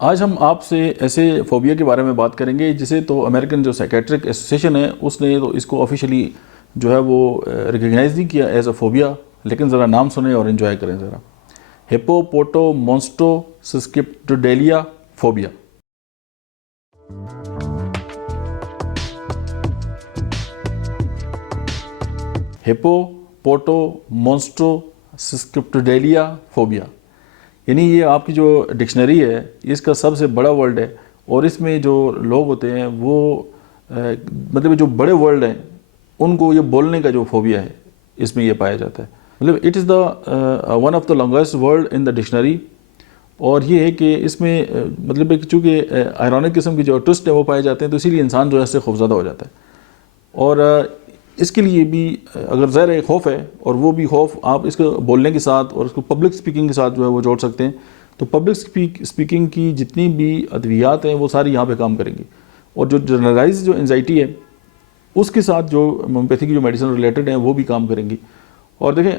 आज हम आपसे ऐसे फ़ोबिया के बारे में बात करेंगे जिसे तो अमेरिकन जो साइकेट्रिक एसोसिएशन है उसने तो इसको ऑफिशियली जो है वो रिकग्नाइज़ नहीं किया एज अ फ़ोबिया, लेकिन ज़रा नाम सुने और इन्जॉय करें ज़रा। हिप्पोपोटामोन्स्ट्रोसिस्किप्टिडेलिया फ़ोबिया। हिप्पोपोटामोन्स्ट्रोसिस्किप्टिडेलिया फ़ोबिया, यानी ये आपकी जो डिक्शनरी है इसका सबसे बड़ा वर्ड है। और इसमें जो लोग होते हैं वो मतलब जो बड़े वर्ड हैं उनको ये बोलने का जो फोबिया है इसमें ये पाया जाता है। मतलब it is the one of the longest word in the dictionary. और ये है कि इसमें मतलब चूँकि आयरॉनिक किस्म की जो ट्विस्ट है वो पाए जाते हैं, तो इसीलिए इंसान जो है इससे खौफज़दा हो जाता है। और इसके लिए भी अगर ज़ाहिर है खौफ है, और वो भी खौफ आप इसको बोलने के साथ और इसको पब्लिक स्पीकिंग के साथ जो है वो जोड़ सकते हैं। तो पब्लिक स्पीकिंग की जितनी भी अद्वियात हैं वो सारी यहाँ पे काम करेंगी। और जो जनरलाइज जो एंजाइटी है उसके साथ जो होम्योपैथी की जो मेडिसिन रिलेटेड हैं वो भी काम करेंगी। और देखें,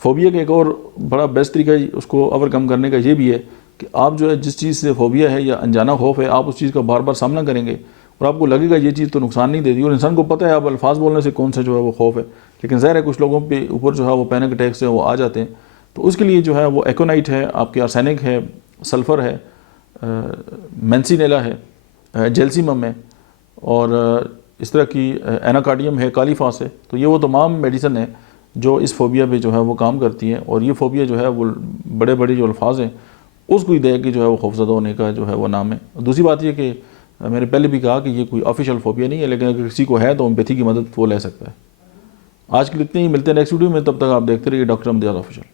फ़ोबिया का एक और बड़ा बेस्ट तरीका उसको ओवरकम करने का ये भी है कि आप जो है जिस चीज़ से फ़ोबिया है या अनजाना खौफ है, आप उस चीज़ का बार बार सामना करेंगे और आपको लगेगा ये चीज़ तो नुकसान नहीं देती। और इंसान को पता है अब अल्फाज बोलने से कौन सा जो है वो खौफ है, लेकिन ज़ाहिर है कुछ लोगों पे ऊपर जो है वो पैनिक अटैक से वो आ जाते हैं। तो उसके लिए जो है वो एकोनाइट है, आपके आर्सेनिक है, सल्फ़र है, मेंसिनेला है, जेल्सीमम है, और इस तरह की एनाकार्डियम है, कालीफास है। तो ये वो तमाम मेडिसन है जो इस फ़ोबिया पे जो है वो काम करती हैं। और ये फ़ोबिया जो है वो बड़े बड़े जो अल्फाज हैं उसको ही दे के जो है वो खौफज़दा होने का जो है वो नाम है। दूसरी बात ये कि मैंने पहले भी कहा कि ये कोई ऑफिशियल फ़ोबिया नहीं है, लेकिन अगर किसी को है तो होम्योपैथी की मदद वो ले सकता है। आज के लिए इतने ही, मिलते हैं नेक्स्ट वीडियो में। तब तक आप देखते रहिए डॉक्टर इम्तियाज़ ऑफिशियल।